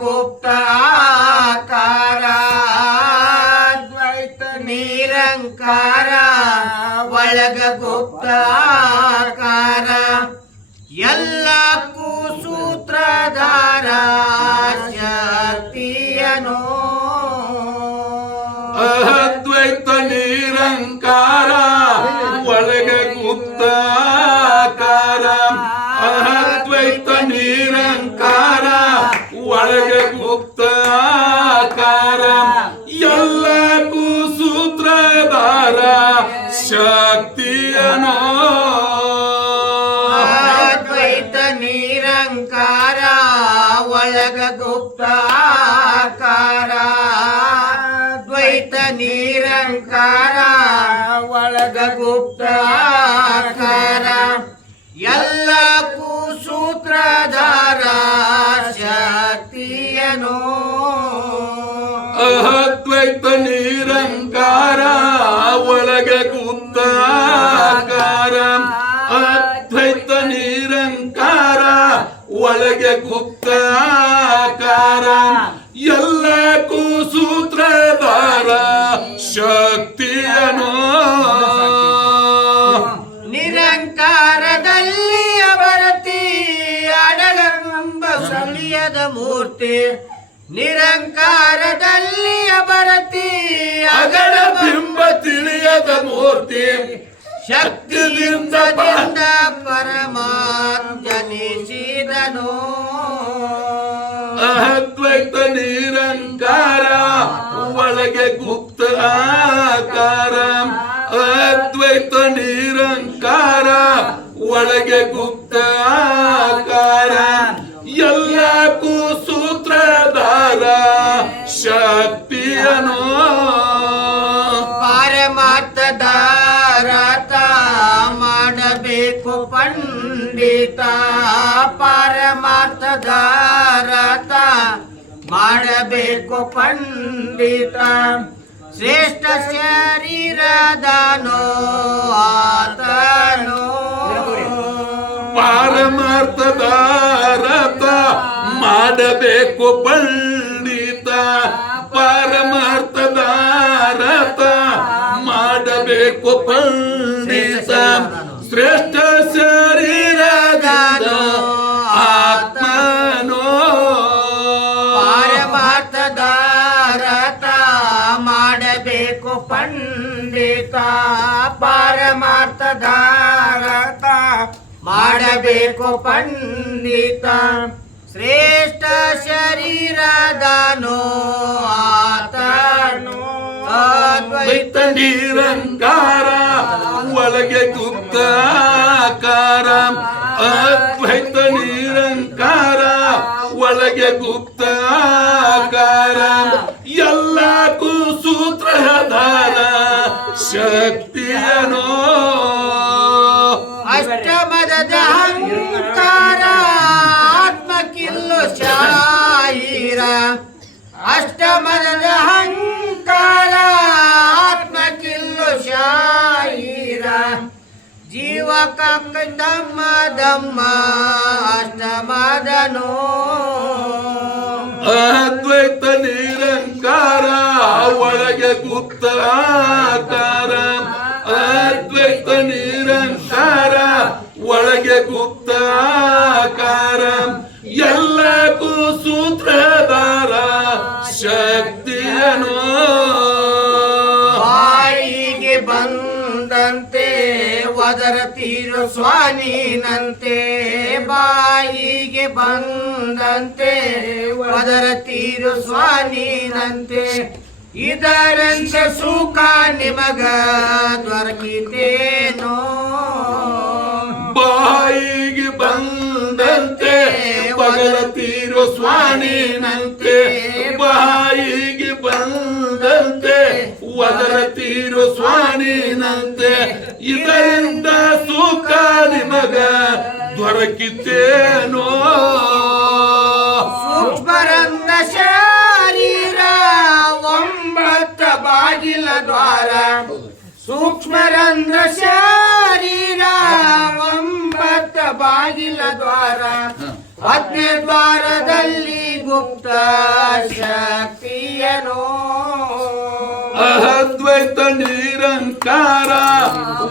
ಗುಪ್ತ ಆಕಾರ ದ್ವೈತ ನಿರಂಕಾರ ಒಳಗ ಗುಪ್ತ ಆಕಾರ ಎಲ್ಲಕ್ಕೂ ಸೂತ್ರಧಾರ ಶಕ್ತಿಯನೋ ಅದ್ವೈತ ನಿರಂಕಾರ ಒಳಗ ಗುಪ್ತ ಆಕಾರ ಅದ್ವೈತ ನಿರಂಕಾರ ಒಳಗ ಗುಪ್ತ ಆಕಾರ ಎಲ್ಲಕ್ಕೂ ಸೂತ್ರಧಾರ ಶಕ್ತಿಯನೋ ಅದ್ವೈತ ನಿರಂಕಾರ ಒಳಗ ಗುಪ್ತ ಆಕಾರ ದ್ವೈತ ನಿರಂಕಾರ ಒಳಗ ಗುಪ್ತ ಆಕಾರ ಎಲ್ಲಕ್ಕೂ ಸೂತ್ರಧಾರ ಶಕ್ತಿಯನೋ ಅದ್ವೈತ ನಿರಂಕಾರ ಒಳಗ ಗುಪ್ತ ಆಕಾರ ಅದ್ವೈತ ನಿರಂಕಾರ ಒಳಗೆ ಗುಪ್ತ ಆಕಾರ ಎಲ್ಲಕ್ಕೂ ಸೂತ್ರಧಾರ ಶಕ್ತಿಯನೋ ನಿರಂಕಾರದಲ್ಲಿ ಅಬರತಿ ಅಡಗಂಬ ಸಳಿಯದ ಮೂರ್ತಿ ನಿರಂಕಾರದಲ್ಲಿ ಅಬರತಿ ಅಗಡ ಬಿಂಬ ತಿಳಿಯದ ಮೂರ್ತಿ ಶಕ್ತಿಯಿಂದ ಪರಮಾತ್ಮ ಜನಿಸಿದನು ಅದ್ವೈತ ನಿರಂಕಾರ ಒಳಗೆ ಗುಪ್ತ ಆಕಾರ ಅದ್ವೈತ ನಿರಂಕಾರ ಒಳಗೆ ಗುಪ್ತ ಆಕಾರ ಎಲ್ಲಕ್ಕೂ ಸೂತ್ರಧಾರ ಶಕ್ತಿಯನೋ ಪಾರಮಾರ್ಥದ ರಥ ಮಾಡಬೇಕು ಪಂಡಿತ ಪಾರಮಾರ್ಥದ ರಥ ಮಾಡಬೇಕು ಪಂಡಿತ ಶ್ರೇಷ್ಠ ಶರೀರದನೋ ಆತನೋ ಪಾರಮಾರ್ಥದ ರಥ ಮಾಡಬೇಕು ಪಂಡಿತ ಪಾರಮಾರ್ಥದ ರಥ ಮಾಡಬೇಕು ಪಂಡಿತ ಶ್ರೇಷ್ಠ ಶರೀರದನೋ ಆತ್ಮನೋ ಪಾರಮಾರ್ಥದ ರಥ ಮಾಡಬೇಕು ಪಂಡಿತ ಪಾರಮಾರ್ಥದ ರಥ ಮಾಡಬೇಕು ಪಂಡಿತ ಶ್ರೇಷ್ಠ ಶರೀರದನೋ ಆತನೋ ಅದ್ವೈತ ನಿರಂಕಾರ ಒಳಗೆ ಗುಪ್ತ ಆಕಾರ ಅದ್ವೈತ ನಿರಂಕಾರ ಒಳಗೆ ಗುಪ್ತ ಆಕಾರ ಎಲ್ಲಕ್ಕೂ ಸೂತ್ರಧಾರ ಶಕ್ತಿಯನೋ ಅಷ್ಟಮದ ಅಹಂಕಾರ ಆತ್ಮಕ್ಕಿಲ್ಲು ಶಾಯಿರ ಅಷ್ಟಮದ ಅಹಂಕಾರ ಆತ್ಮಕ್ಕಿಲ್ಲು ಶಾಯಿರ ಜೀವ ದಮ್ಮ ದಮ್ಮ ಅಷ್ಟಮದನೋ ಅದ್ವೈತ ನಿರಂಕಾರ ಒಳಗೆ ಗುಪ್ತ ಆಕಾರ ಅದ್ವೈತ ನಿರಂಕಾರ ಒಳಗೆ ಗುಪ್ತ ಆಕಾರ ಎಲ್ಲಕ್ಕೂ ಸೂತ್ರಧಾರ ಶಕ್ತಿಯನೋ ಬಾಯಿಗೆ ಬಂದಂತೆ ಒದರತೀರು ಸ್ವಾನಿನಂತೆ ಬಾಯಿಗೆ ಬಂದಂತೆ ಒದರತೀರು ಸ್ವಾನಿನಂತೆ ಇದರಂತೆ ಸುಖ ನಿಮಗ ದೊರಕಿತೇನೋ ಬಾಯಿಗೆ ಬಂದಂತೆ ಬಗಲತೀರು ಸ್ವಾಮಿನಂತೆ ಬಾಯಿಗೆ ಬಂದಂತೆ ಒದರತೀರು ಸ್ವಾಮಿನಂತೆ ಇದರಿಂದ ಸುಖ ನಿಮಗ ದೊರಕಿತೇನೋ ಸೂಕ್ಷ್ಮರಂದ ಶರೀರ ಒಂಬತ್ತ ಬಾಗಿಲ ದ್ವಾರ ಸೂಕ್ಷ್ಮರಂಧ್ರ ಶರೀರ ಒಂಬತ್ತ ಬಾಗಿಲ ದ್ವಾರ 10ನೇ ದ್ವಾರದಲ್ಲಿ ಗುಪ್ತ ಶಕ್ತಿಯನೋ ಅದ್ವೈತ ನಿರಂಕಾರ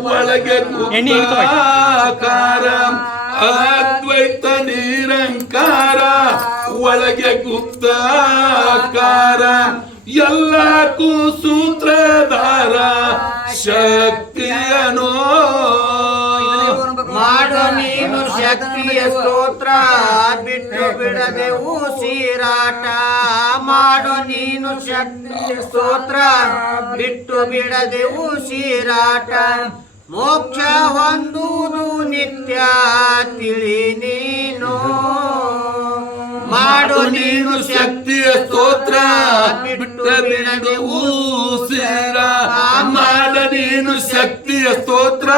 ಒಳಗೆ ಗುಪ್ತಾಕಾರ ಅದ್ವೈತ ನಿರಂಕಾರ ಒಳಗೆ ಗುಪ್ತಾಕಾರ ಎಲ್ಲಕ್ಕೂ ಸೂತ್ರಧಾರ ಶಕ್ತಿಯನೋ ಮಾಡೋ ನೀನು ಶಕ್ತಿಯ ಸ್ತೋತ್ರ ಬಿಟ್ಟು ಬಿಡದೆ ಉಸಿರಾಟ ಮಾಡೋ ನೀನು ಶಕ್ತಿಯ ಸ್ತೋತ್ರ ಬಿಟ್ಟು ಬಿಡದೆ ಉಸಿರಾಟ ಮೋಕ್ಷ ಹೊಂದುವುದು ನಿತ್ಯ ತಿಳಿ ನೀನು ಮಾಡು ನೀನು ಶಕ್ತಿಯ ಸ್ತೋತ್ರ ಬಿಟ್ಟು ಬಿಡದೆ ಉಸಿರ ಮಾಡ ನೀನು ಶಕ್ತಿಯ ಸ್ತೋತ್ರ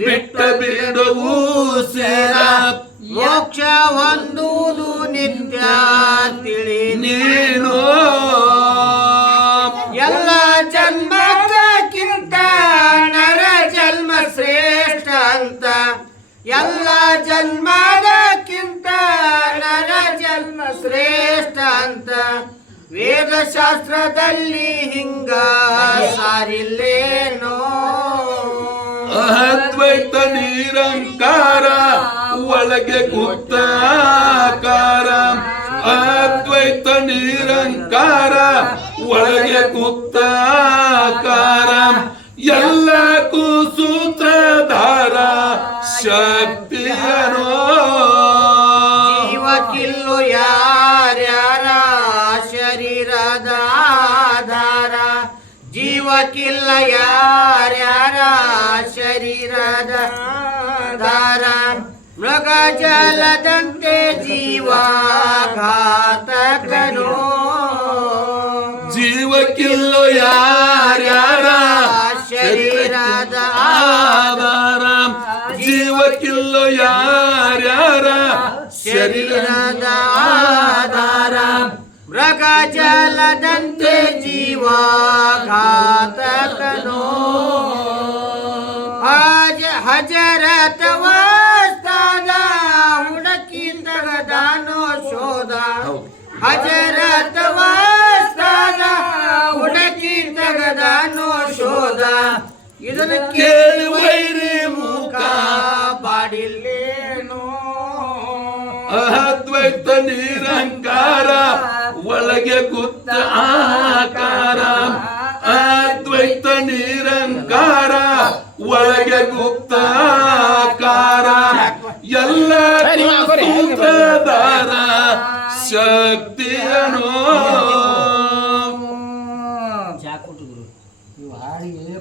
ಬಿಟ್ಟ ಬಿಡು ಉಸಿರ ಮೋಕ್ಷ ಹೊಂದುವುದು ನಿತ್ಯ ತಿಳಿ ನೀನು ಎಲ್ಲ ಜನ್ಮಕ್ಕಿಂತ ನರ ಜನ್ಮ ಶ್ರೇಷ್ಠ ಅಂತ ಎಲ್ಲ ಜನ್ಮದಕ್ಕಿಂತ ನರ ಜನ್ಮ ಶ್ರೇಷ್ಠ ಅಂತ ವೇದಶಾಸ್ತ್ರದಲ್ಲಿ ಹಿಂಗ ಸಾರಿಲ್ಲೇನೋ ಅದ್ವೈತ ನಿರಂಕಾರ ಒಳಗೆ ಗುಪ್ತಾಕಾರ ಅದ್ವೈತ ನಿರಂಕಾರ ಒಳಗೆ ಗುಪ್ತಾಕಾರ ಎಲ್ಲಕ್ಕೂ ಸೂತ್ರಧಾರ ಶಕ್ತಿಯನೋ ಜೀವಕ್ಕಿಲ್ಲು ಯಾರ್ಯಾರ ಶರೀರದ ಆಧಾರ ಜೀವಕ್ಕಿಲ್ಲ ಯಾರ್ಯಾರ ಶರೀರದ ಆಧಾರ ಮೃಗ ಜಲದಂತೆ ಜೀವಘಾತಕನೋ ಜೀವಕ್ಕಿಲ್ಲ ಯಾರ್ಯಾರ ಶರೀರದ ಆಧಾರ ಜೀವಕ್ಕಿಲ್ಲ ಯಾರ್ಯಾರ ಶರೀರದ ಆಧಾರ ಮೃಗ ಜಲದಂತೆ ಜೀವಘಾತಕನೋ ಹಜರತ ವಸ್ತಾದ ಹುಡುಕಿಂದಗದಾನೋ ಶೋಧ ಹಜರತ ವಸ್ತಾದ ಹುಡುಕಿಂದಗದಾನೋ ಶೋಧ ಇದನ್ನು ಕೇಳಿ ವೈರಿ ಮುಖ ಬಾಡಿಲ್ಲೇನೋ ಅದ್ವೈತ ನಿರಂಕಾರ ಒಳಗೆ ಗುಪ್ತ ಆಕಾರ ಅದ್ವೈತ ನಿರಂಕಾರ ಒಳಗೆ ಗುಪ್ತಾಕಾರ ಎಲ್ಲ ಸೂತ್ರಧಾರ ಶಕ್ತಿಯನೋ ಚಾ ಕೊಟ್ಟು ಗುರು ಇವು ಹಾಡಿಗೆ